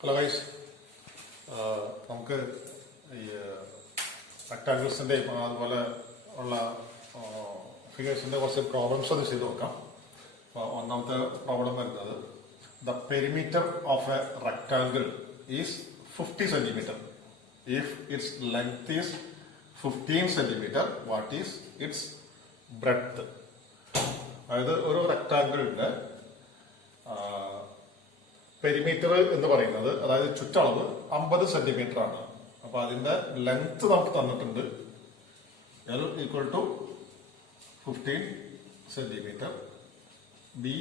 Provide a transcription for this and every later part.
Hello guys, നമുക്ക് ഈ റെക്ടാങ്കിൾസിൻ്റെയും അതുപോലെ ഉള്ള ഫിഗേഴ്സിൻ്റെ കുറച്ച് പ്രോബ്ലംസ് ഒന്ന് ചെയ്ത് നോക്കാം. ഒന്നാമത്തെ പ്രോബ്ലം വരുന്നത് the perimeter of A rectangle is 50 centimetre. If its length is 15 centimetre, what is it's breadth? അതായത് ഒരു റെക്ടാങ്കിളിന്റെ പെരിമീറ്റർ എന്ന് പറയുന്നത്, അതായത് ചുറ്റളവ് 50 സെന്റിമീറ്റർ ആണ്. അപ്പൊ അതിന്റെ ലെങ്ത് നമുക്ക് തന്നിട്ടുണ്ട്, L equal to 15 centimetre. B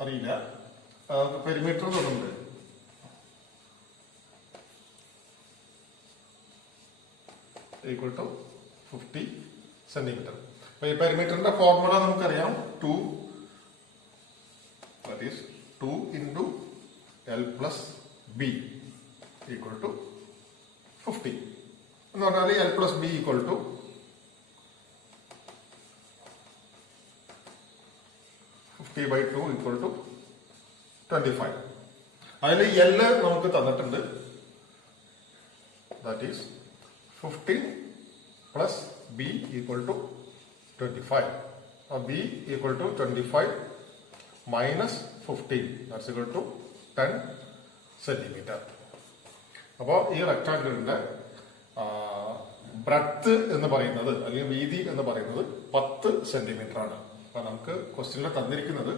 അറിയില്ല, പെരിമീറ്റർ തന്നിട്ടുണ്ട്. Equal to 50 centimetre. അപ്പൊ ഈ പെരിമീറ്ററിന്റെ ഫോർമുല നമുക്കറിയാം, 2 into L plus B equal to 50 എന്ന് പറഞ്ഞാൽ L plus B equal to 50/2 equal to 25. അതിൽ L നമുക്ക് തന്നിട്ടുണ്ട്, that is 15 plus B equal to 25. B equal to 25 minus 15, that's equal to 10 centimetre. അപ്പോൾ ഈ റെക്ടാങ്കിളിന്റെ ബ്രെഡ്ത്ത് എന്ന് പറയുന്നത്, അല്ലെങ്കിൽ വീതി എന്ന് പറയുന്നത് 10 സെന്റിമീറ്റർ ആണ്. അപ്പൊ നമുക്ക് ക്വസ്റ്റ്യനിൽ തന്നിരിക്കുന്നത്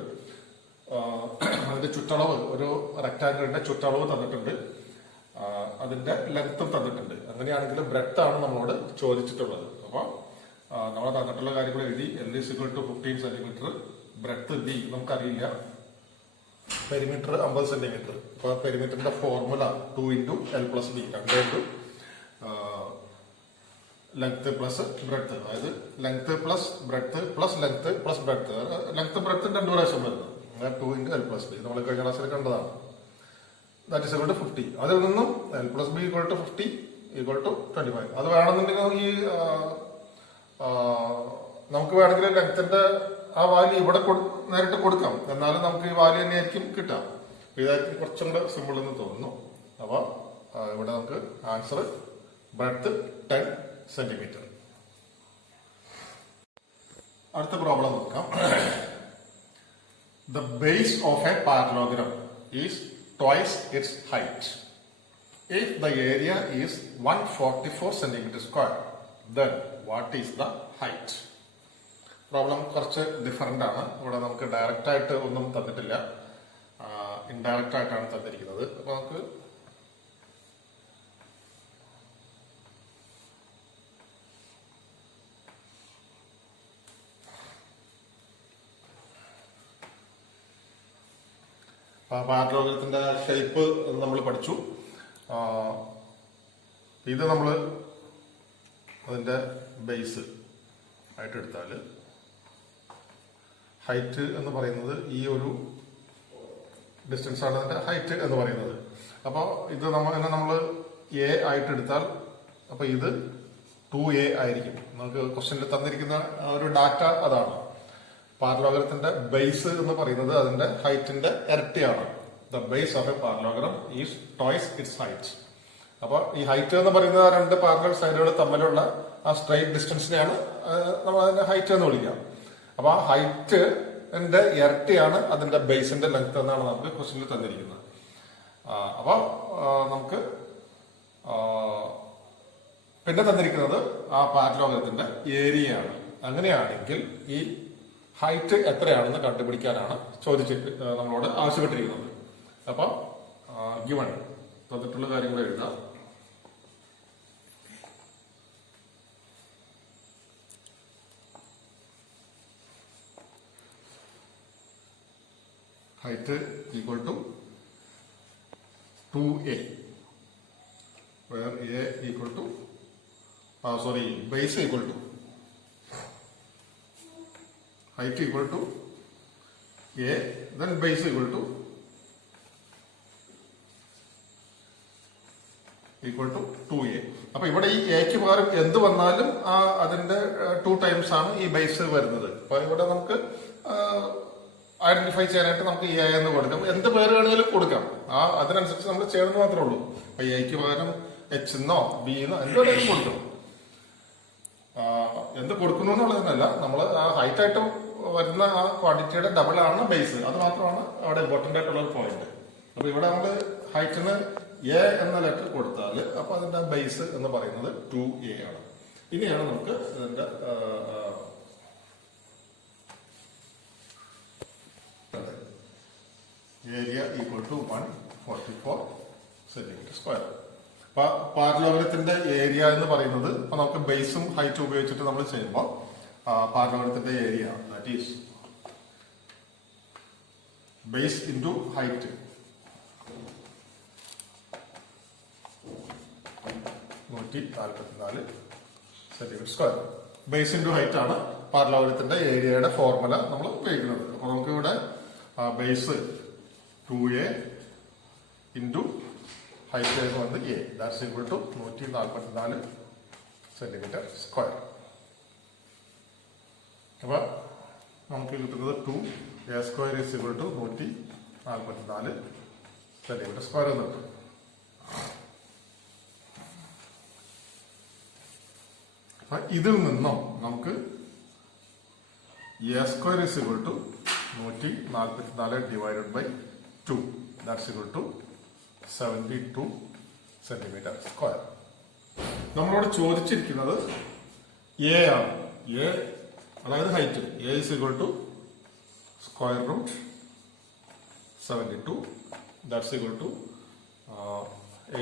അതിന്റെ ചുറ്റളവ്, ഒരു റെക്ടാങ്കിളിന്റെ ചുറ്റളവ് തന്നിട്ടുണ്ട്, അതിന്റെ ലെങ്ത്തും തന്നിട്ടുണ്ട്. അങ്ങനെയാണെങ്കിൽ ബ്രെഡ്ത്ത് ആണ് നമ്മളോട് ചോദിച്ചിട്ടുള്ളത്. അപ്പോൾ നമ്മൾ തന്നിട്ടുള്ള കാര്യങ്ങൾ എഴുതി. L is equal to 15 centimetre, breadth B നമുക്കറിയില്ല, പെരിമീറ്റർ 50 സെന്റിമീറ്റർ. അപ്പൊ പെരിമീറ്ററിന്റെ formula 2 into L plus B, 2 into length plus breadth. അതായത് length plus breadth plus length plus breadth. Length breadth 2 പ്രാവശ്യം വരുന്നത്. 2 into L plus B നമ്മൾ കഴിഞ്ഞ ക്ലാസ്സിൽ കണ്ടതാണ്. That is equal to 50. അതിൽ നിന്നും L plus B equal to 50 equal to 25. അത് വേണമെന്നുണ്ടെങ്കിൽ ഈ നമുക്ക് വേണമെങ്കിൽ ലെങ്ത്തിന്റെ ആ വാല്യൂ ഇവിടെ നേരിട്ട് കൊടുക്കാം, എന്നാലും നമുക്ക് ഈ വാല്യൂ തന്നെയായിരിക്കും കിട്ടാം. ഇതായിരിക്കും കുറച്ചും കൂടെ സിമ്പിൾ എന്ന് തോന്നുന്നു. അപ്പൊ ഇവിടെ നമുക്ക് ആൻസർ ബ്രെഡ്ത്ത് 10 സെന്റിമീറ്റർ. അടുത്ത പ്രോബ്ലം നോക്കാം. The base of A parallelogram is twice it's height. If the area is 144 centimetre square, then what is the height? Problem കുറച്ച് ഡിഫറെന്റ് ആണ്. ഇവിടെ നമുക്ക് ഡയറക്റ്റ് ആയിട്ട് ഒന്നും തന്നിട്ടില്ല, ഇൻഡയറക്റ്റ് ആയിട്ടാണ് തന്നിരിക്കുന്നത്. അപ്പൊ നമുക്ക് പാരലോഗ്രത്തിന്റെ ഷേപ്പ് നമ്മൾ പഠിച്ചു. ഇത് നമ്മൾ അതിന്റെ ബേസ് ആയിട്ട് എടുത്താൽ ഹൈറ്റ് എന്ന് പറയുന്നത് ഈ ഒരു ഡിസ്റ്റൻസ് ആണ് അതിന്റെ ഹൈറ്റ് എന്ന് പറയുന്നത്. അപ്പോൾ ഇത് നമ്മൾ എ ആയിട്ട് എടുത്താൽ, അപ്പൊ ഇത് 2a ആയിരിക്കും. നമുക്ക് ക്വസ്റ്റ്യനിൽ തന്നിരിക്കുന്ന ഒരു ഡാറ്റ അതാണ്. പാരലോഗ്രത്തിന്റെ ബേസ് എന്ന് പറയുന്നത് അതിന്റെ ഹൈറ്റിന്റെ ഇരട്ടിയാണ്. The base of A parallelogram is twice it's height. അപ്പൊ ഈ ഹൈറ്റ് എന്ന് പറയുന്നത് ആ രണ്ട് പാരലൽ സൈഡുകൾ തമ്മിലുള്ള ആ സ്ട്രൈറ്റ് ഡിസ്റ്റൻസിനെയാണ് നമ്മൾ അതിന്റെ ഹൈറ്റ് എന്ന് വിളിക്കുക. അപ്പൊ ആ ഹൈറ്റിന്റെ ഇരട്ടിയാണ് അതിന്റെ ബേസിന്റെ ലെങ്ത് എന്നാണ് നമുക്ക് ക്വസ്റ്റ്യനിൽ തന്നിരിക്കുന്നത്. അപ്പൊ നമുക്ക് പിന്നെ തന്നിരിക്കുന്നത് ആ പാരലോഗ്രത്തിന്റെ ഏരിയയാണ്. അങ്ങനെയാണെങ്കിൽ ഈ ഹൈറ്റ് എത്രയാണെന്ന് കണ്ടുപിടിക്കാനാണ് നമ്മളോട് ആവശ്യപ്പെട്ടിരിക്കുന്നത്. അപ്പൊ ഗിവൺ തന്നിട്ടുള്ള കാര്യങ്ങൾ എഴുതാം. height equal to 2a, where a equal to base equal to height equal to a, then base equal to 2a. അപ്പൊ ഇവിടെ ഈ എക്ക് പകരം എന്ത് വന്നാലും അതിന്റെ 2 ടൈംസ് ആണ് ഈ ബേസ് വരുന്നത്. അപ്പൊ ഇവിടെ നമുക്ക് ഐഡന്റിഫൈ ചെയ്യാനായിട്ട് നമുക്ക് എ എന്ന് കൊടുക്കാം. എന്ത് പേര് വേണമെങ്കിലും കൊടുക്കാം. അതിനനുസരിച്ച് നമ്മൾ ചെയ്യണമെന്ന് മാത്രമേ ഉള്ളൂ. അപ്പൊ എക്ക് പകരം എച്ച് എന്നോ ബി എന്നോ എന്ത് വേണമെങ്കിലും കൊടുക്കും. എന്ത് കൊടുക്കുന്നു എന്നുള്ളതിനല്ല, നമ്മൾ ആ ഹൈറ്റ് ആയിട്ട് വരുന്ന ആ ക്വാണ്ടിറ്റിയുടെ ഡബിൾ ആണ് ബേസ്. അത് മാത്രമാണ് അവിടെ ഇമ്പോർട്ടന്റ് ആയിട്ടുള്ള ഒരു പോയിന്റ്. അപ്പൊ ഇവിടെ നമ്മൾ ഹൈറ്റിന് എ എന്ന ലെറ്റർ കൊടുത്താൽ അപ്പൊ അതിന്റെ ബേസ് എന്ന് പറയുന്നത് 2a ആണ്. ഇനിയാണ് നമുക്ക് ഇതിന്റെ area equal to 144 centimetre square. അപ്പൊ പാരലോഗ്രത്തിന്റെ ഏരിയ എന്ന് പറയുന്നത് ഇപ്പൊ നമുക്ക് ബേസും ഹൈറ്റും ഉപയോഗിച്ചിട്ട് നമ്മൾ ചെയ്യുമ്പോൾ പാരലോഗ്രത്തിന്റെ area that is base into height 144 centimetre square. Base into height ആണ് പാരലോഗ്രത്തിന്റെ ഏരിയയുടെ ഫോർമുല നമ്മൾ ഉപയോഗിക്കുന്നത്. അപ്പൊ നമുക്ക് ഇവിടെ ബേസ് 2a ഇൻറ്റു ഹൈറ്റ് എന്ന് പറയുന്നത് a, that's equal to 144 centimetre square. അപ്പൊ നമുക്ക് കിട്ടുന്നത് 2a square is equal to 144 centimetre square എന്ന് കിട്ടും. അപ്പൊ ഇതിൽ നിന്നും നമുക്ക് a square is equal to 144 divided by 2, that's equal to 72 centimetre square. നമ്മളോട് ചോദിച്ചിരിക്കുന്നത് എ ആണ്. എ അതായത് height a is equal to square root 72, that's equal to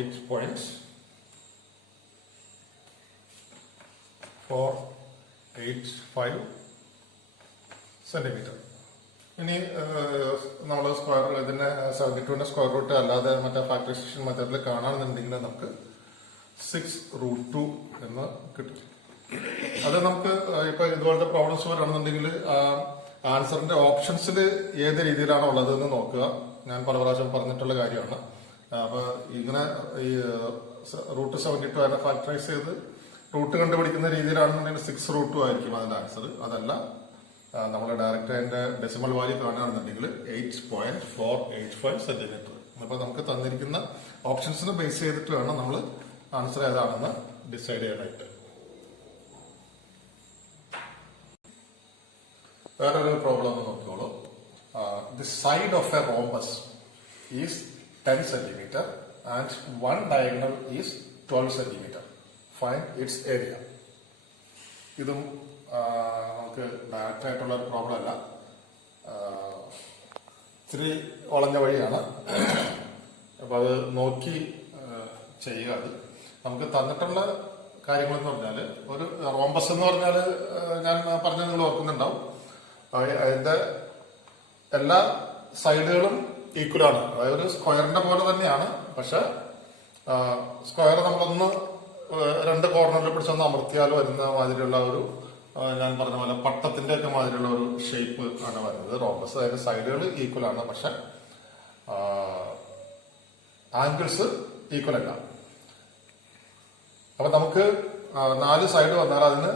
8.485 centimetre. ഇനി നമ്മൾ സ്ക്വയർ ഇതിന്റെ 72ന്റെ സ്ക്വയർ റൂട്ട് അല്ലാതെ മറ്റേ ഫാക്ടറൈസേഷൻ മെത്തേഡിൽ കാണാണെന്നുണ്ടെങ്കിൽ നമുക്ക് 6√2 എന്ന് കിട്ടും. അത് നമുക്ക് ഇപ്പൊ ഇതുപോലത്തെ പ്രോബ്ലംസ് വരണമെന്നുണ്ടെങ്കിൽ ആൻസറിന്റെ ഓപ്ഷൻസിൽ ഏത് രീതിയിലാണോ ഉള്ളത് എന്ന് നോക്കുക. ഞാൻ പല പ്രാവശ്യം പറഞ്ഞിട്ടുള്ള കാര്യമാണ്. അപ്പൊ ഇങ്ങനെ ഈ റൂട്ട് 72 അതിനെ ഫാക്ടറൈസ് ചെയ്ത് റൂട്ട് കണ്ടുപിടിക്കുന്ന രീതിയിലാണെന്നുണ്ടെങ്കിൽ 6√2 ആയിരിക്കും അതിന്റെ ആൻസർ. അതല്ല നമ്മൾ ഡയറക്റ്റ് അതിന്റെ ഡെസിമൽ വാല്യൂ കാണുകയാണെന്നുണ്ടെങ്കിൽ 8.485 സെന്റിമീറ്റർ. അപ്പൊ നമുക്ക് തന്നിരിക്കുന്ന ഓപ്ഷൻസിനെ ബേസ് ചെയ്തിട്ട് വേണം നമ്മൾ ആൻസർ ഏതാണെന്ന് ഡിസൈഡ് ചെയ്യാനായിട്ട്. വേറൊരു പ്രോബ്ലം ഒന്ന് നോക്കിയോളൂ. The side of a rhombus is 10 centimetre and one diagonal is 12 centimetre. Find its area. ഇതും നമുക്ക് ഡയറക്റ്റ് ആയിട്ടുള്ള ഒരു പ്രോബ്ലം അല്ല, ഇത്തിരി വളഞ്ഞ വഴിയാണ്. അപ്പൊ അത് നോക്കി ചെയ്യുക. അത് നമുക്ക് തന്നിട്ടുള്ള കാര്യങ്ങൾ എന്ന് പറഞ്ഞാല് ഒരു റോംബസ് എന്ന് പറഞ്ഞാല് ഞാൻ പറഞ്ഞത് നിങ്ങൾ ഓർക്കുന്നുണ്ടാവും. അതിന്റെ എല്ലാ സൈഡുകളും ഈക്വലാണ്. അതായത് ഒരു സ്ക്വയറിന്റെ പോലെ തന്നെയാണ്. പക്ഷെ സ്ക്വയർ നമ്മളൊന്ന് രണ്ട് കോർണറിൽ പിടിച്ചൊന്ന് അമർത്തിയാൽ വരുന്ന മാതിരിയുള്ള ഒരു, ഞാൻ പറഞ്ഞ പോലെ പട്ടത്തിന്റെ ഒക്കെ മാതിരിയുള്ള ഒരു ഷേപ്പ് ആണ് വരുന്നത് റോംബസ്. അതായത് സൈഡുകൾ ഈക്വൽ ആണ്, പക്ഷെ ആംഗിൾസ് ഈക്വൽ അല്ല. അപ്പൊ നമുക്ക് 4 സൈഡ് വന്നാൽ അതിന്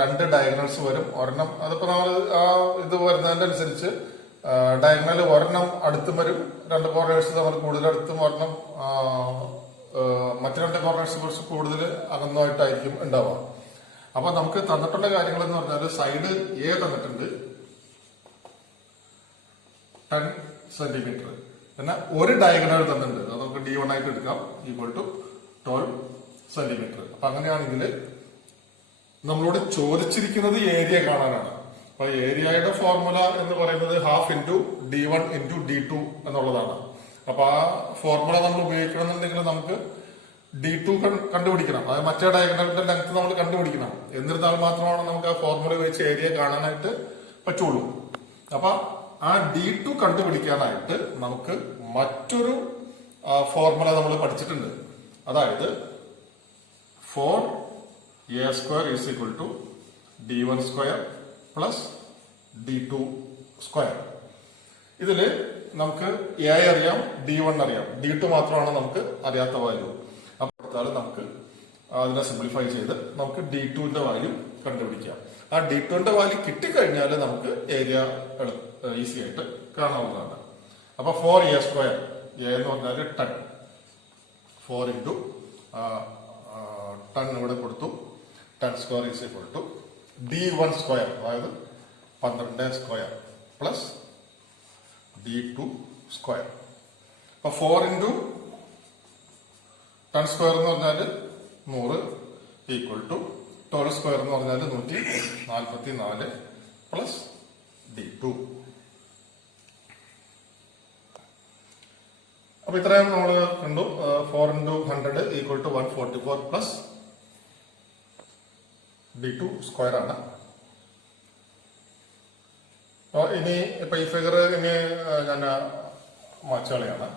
2 ഡയഗണൽസ് വരും. ഒരെണ്ണം അതിപ്പോ നമ്മൾ ഇത് വരുന്നതിന്റെ അനുസരിച്ച് ഡയഗണൽ ഒരെണ്ണം അടുത്തും വരും, 2 കോർണേഴ്സ് നമ്മൾ കൂടുതൽ അടുത്തും, ഒരെണ്ണം മറ്റു 2 കോർണേഴ്സ് കുറച്ച് കൂടുതൽ അകന്നമായിട്ടായിരിക്കും ഉണ്ടാവുക. അപ്പൊ നമുക്ക് തന്നിട്ടുള്ള കാര്യങ്ങൾ എന്ന് പറഞ്ഞാൽ സൈഡ് എ തന്നിട്ടുണ്ട് 10 സെന്റിമീറ്റർ, പിന്നെ ഒരു ഡയഗണൽ തന്നിട്ടുണ്ട്, അത് നമുക്ക് D1 ആയിട്ട് എടുക്കാം, ഈക്വൽ ടു 12 സെന്റിമീറ്റർ. അപ്പൊ അങ്ങനെയാണെങ്കിൽ നമ്മളോട് ചോദിച്ചിരിക്കുന്നത് ഏരിയ കാണാനാണ്. അപ്പൊ ഏരിയയുടെ ഫോർമുല എന്ന് പറയുന്നത് ½ ഇൻറ്റു D1 ഇൻറ്റു D2 എന്നുള്ളതാണ്. അപ്പൊ ആ ഫോർമുല നമ്മൾ ഉപയോഗിക്കണമെന്നുണ്ടെങ്കിൽ നമുക്ക് D2 കണ്ടുപിടിക്കണം. അതായത് മറ്റേ ഡയഗണലിന്റെ ലെങ്ത് നമ്മൾ കണ്ടുപിടിക്കണം. എന്നിരുന്നാൽ മാത്രമാണ് നമുക്ക് ആ ഫോർമുല ഉപയോഗിച്ച് ഏരിയ കാണാനായിട്ട് പറ്റുള്ളൂ. അപ്പൊ ആ D2 കണ്ടുപിടിക്കാനായിട്ട് നമുക്ക് മറ്റൊരു ഫോർമുല നമ്മൾ പഠിച്ചിട്ടുണ്ട്. അതായത് 4a square is equal to D1 square plus D2 square. ഇതില് നമുക്ക് A അറിയാം, D1 അറിയാം, D2 മാത്രമാണ് നമുക്ക് അറിയാത്ത വാല്യൂ. അപ്പോൾ നമുക്ക് അതിനെ സിംപ്ലിഫൈ ചെയ്ത് നമുക്ക് D2ന്റെ വാല്യൂ കണ്ടുപിടിക്കാം. ആ D2ന്റെ വാല്യൂ കിട്ടിക്കഴിഞ്ഞാൽ നമുക്ക് ഏരിയ ഈസി ആയിട്ട് കാണാവുന്നതാണ്. അപ്പൊ 4a², എ എന്ന് പറഞ്ഞാൽ 10, 4 into 10 ഇവിടെ കൊടുത്തു. 10² ഈസ് ഈക്വൽ ടു d1², അതായത് 12² പ്ലസ് d2². അപ്പൊ 4 into 10² എന്ന് പറഞ്ഞാൽ 100 ഈക്വൽ ടു 12² എന്ന് പറഞ്ഞാൽ 144 പ്ലസ് d2. അപ്പൊ ഇത്രയും നമ്മൾ കണ്ടു. 4 into 100 equal to 144 plus d2² ആണ്. ഇനി ഇപ്പൊ ഈ ഫിഗർ ഇനി ഞാൻ മാച്ചുകളെയാണ്.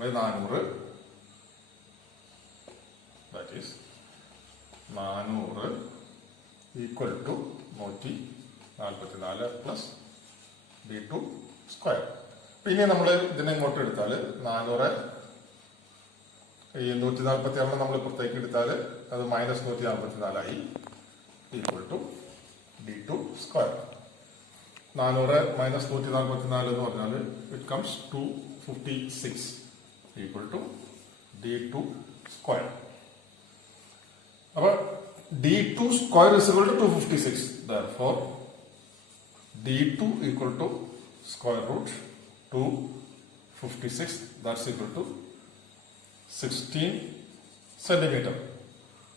400 that is 400 equal to 144 plus d2². ഇനി നമ്മൾ ഇതിനെ ഇങ്ങോട്ട് എടുത്താൽ 400 ഈ 146 നമ്മൾ പുറത്തേക്ക് എടുത്താൽ അത് -144 ആയി ഈക്വൽ ടു d2². 400 - 144 എന്ന് പറഞ്ഞാൽ it comes 256 equal to d2². അപ്പൊ d2² is equal to 256. Therefore, d2 equal to square root 256. That's equal to 16 centimeter.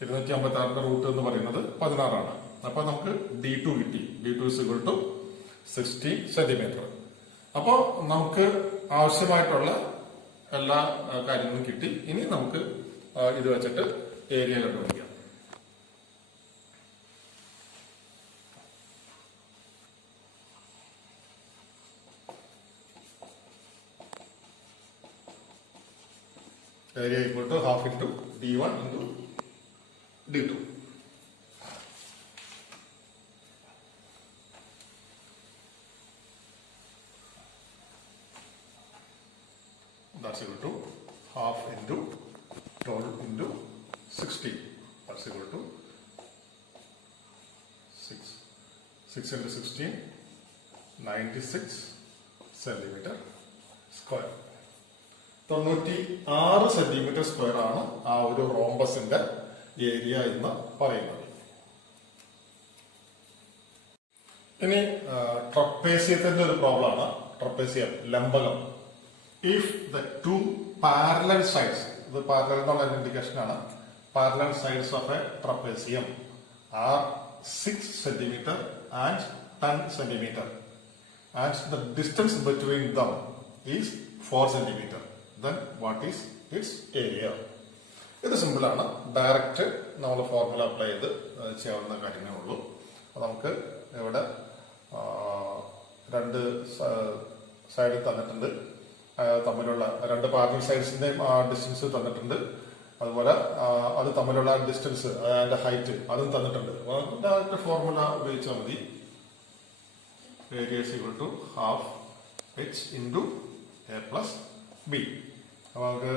256 root എന്ന് പറയുന്നത് 16 ആണ്. അപ്പൊ നമുക്ക് d2 കിട്ടി. d2 is equal to 16 centimeter. അപ്പോ നമുക്ക് ആവശ്യമായിട്ടുള്ള എല്ലാ കാര്യങ്ങളും കിട്ടി. ഇനി നമുക്ക് ഇത് വെച്ചിട്ട് ഏരിയ കണ്ടുപിടിക്കാം. Area equal to half into d1 into d2. That's equal to half into 12 into 16. That's equal to 6. 6 into 16, 96 centimeter square. 96 centimetre square ആണ് ആ ഒരു റോംബസിന്റെ ഏരിയ എന്ന് പറയുന്നത്. ഇനി ട്രപ്പേസിയത്തിന്റെ ഒരു പ്രോബ്ലം ആണ്. ട്രപ്പേസിയം, ലംബകം. If the two parallel sides, ഇത് പാരലൽ എന്നുള്ള ഇൻഡിക്കേഷൻ ആണ്, parallel sides of a trapezium are 6 centimeter and 10 centimeter and the distance between them is 4 centimeter. Then what is its area? ഇത് സിമ്പിൾ ആണ്. Direct നമ്മൾ formula apply ചെയ്ത് ചെയ്യാവുന്ന കാര്യമേ ഉള്ളൂ. നമുക്ക് ഇവിടെ രണ്ട് സൈഡ് തന്നിട്ടുണ്ട്, തമ്മിലുള്ള രണ്ട് പാരലൽ സൈഡ്സിന്റെയും ഡിസ്റ്റൻസ് തന്നിട്ടുണ്ട്. അതുപോലെ അത് തമ്മിലുള്ള ഡിസ്റ്റൻസ്, അതിന്റെ ഹൈറ്റ് അതും തന്നിട്ടുണ്ട്. ഡയറക്റ്റ് ഫോർമുല ഉപയോഗിച്ചാൽ മതി. Area is equal to half h into a plus b. അപ്പൊ നമുക്ക്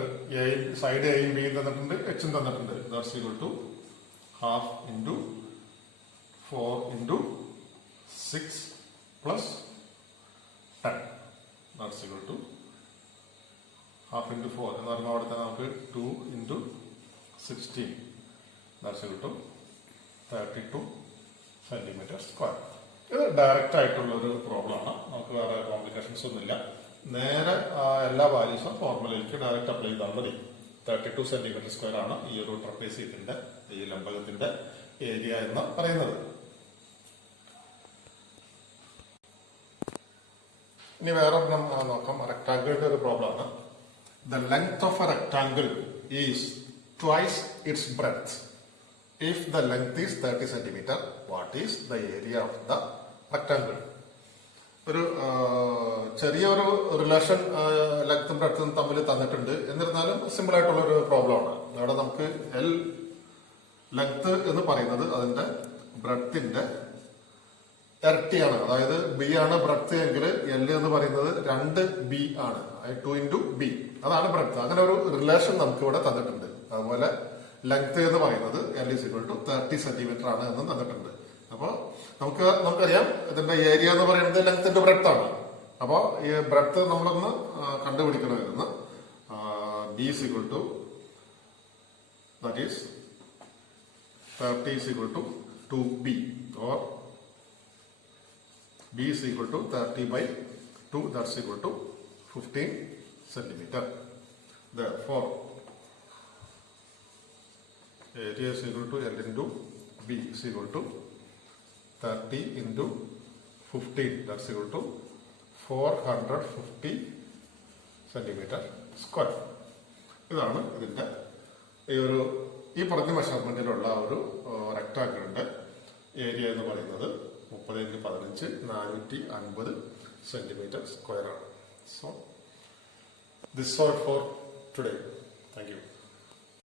സൈഡ് എയും ബിയും തന്നിട്ടുണ്ട്, എച്ചും തന്നിട്ടുണ്ട്. That's equal to half into 4 into 6 plus 10. That's equal to half into 4 എന്ന് പറയുമ്പോൾ അവിടെ തന്നെ നമുക്ക് 2 into 16. That's equal to 32 centimeter square. ഇത് ഡയറക്റ്റ് ആയിട്ടുള്ള ഒരു പ്രോബ്ലം ആണ്. നമുക്ക് വേറെ കോംപ്ലിക്കേഷൻസ് ഒന്നുമില്ല. നേരെ എല്ലാ വാല്യൂസും ഫോർമുലയിലേക്ക് ഡയറക്റ്റ് അപ്ലൈ ചെയ്താൽ മതി. 32 സെന്റിമീറ്റർ സ്ക്വയർ ആണ് ഈ ഒരു ട്രപ്പേസിയത്തിന്റെ, ഈ ലംബകത്തിന്റെ ഏരിയ എന്ന് പറയുന്നത്. ഇനി വേറെ നോക്കാം. റെക്ടാങ്കിളിന്റെ ഒരു പ്രോബ്ലം ആണ്. The length of A rectangle is twice it's breadth. If the length is 30 centimetre, what is the area of the rectangle? ഒരു ചെറിയൊരു റിലേഷൻ ലെങ്ത്തും ബ്രെഡ്ത്തും തമ്മിൽ തന്നിട്ടുണ്ട്. എന്നിരുന്നാലും സിമ്പിൾ ആയിട്ടുള്ള ഒരു പ്രോബ്ലം ആണ്. അവിടെ നമുക്ക് എൽ ലെങ്ത് എന്ന് പറയുന്നത് അതിന്റെ ബ്രെഡ്ത്തിന്റെ ഇരട്ടിയാണ്. അതായത് ബി ആണ് ബ്രെഡ്ത്ത് എങ്കിൽ എൽ എന്ന് പറയുന്നത് 2b ആണ്. 2 into b അതാണ് ബ്രെഡ്ത്ത്. അങ്ങനെ ഒരു റിലേഷൻ നമുക്ക് ഇവിടെ തന്നിട്ടുണ്ട്. അതുപോലെ ലെങ്ത് എന്ന് പറയുന്നത് L is equal to 30 centimetre ആണ് എന്നും തന്നിട്ടുണ്ട്. അപ്പൊ അപ്പൊ നമുക്കറിയാം ഇതിന്റെ ഏരിയ എന്ന് പറയുന്നത് ലെങ്ത്തിന്റെ ബ്രെഡ്ത്ത് ആണ്. അപ്പൊ ഈ ബ്രെഡ്ത്ത് നമ്മളൊന്ന് കണ്ടുപിടിക്കണമായിരുന്നു. B is equal to that is 30 is equal to 2b, or b is equal to 30 by 2, that's equal to 15 centimeter. Therefore, area is equal to L into b is equal to 30 into 15, that's equal to 450 centimeter square. ഇതാണ് ഇതിന്റെ ഈ പറഞ്ഞ മെഷർമെന്റിലുള്ള ഒരു റെക്ടാങ്കിളിന്റെ area എന്ന് പറയുന്നത് 30x15 450 centimetre square ആണ്. So this all for today. Thank you.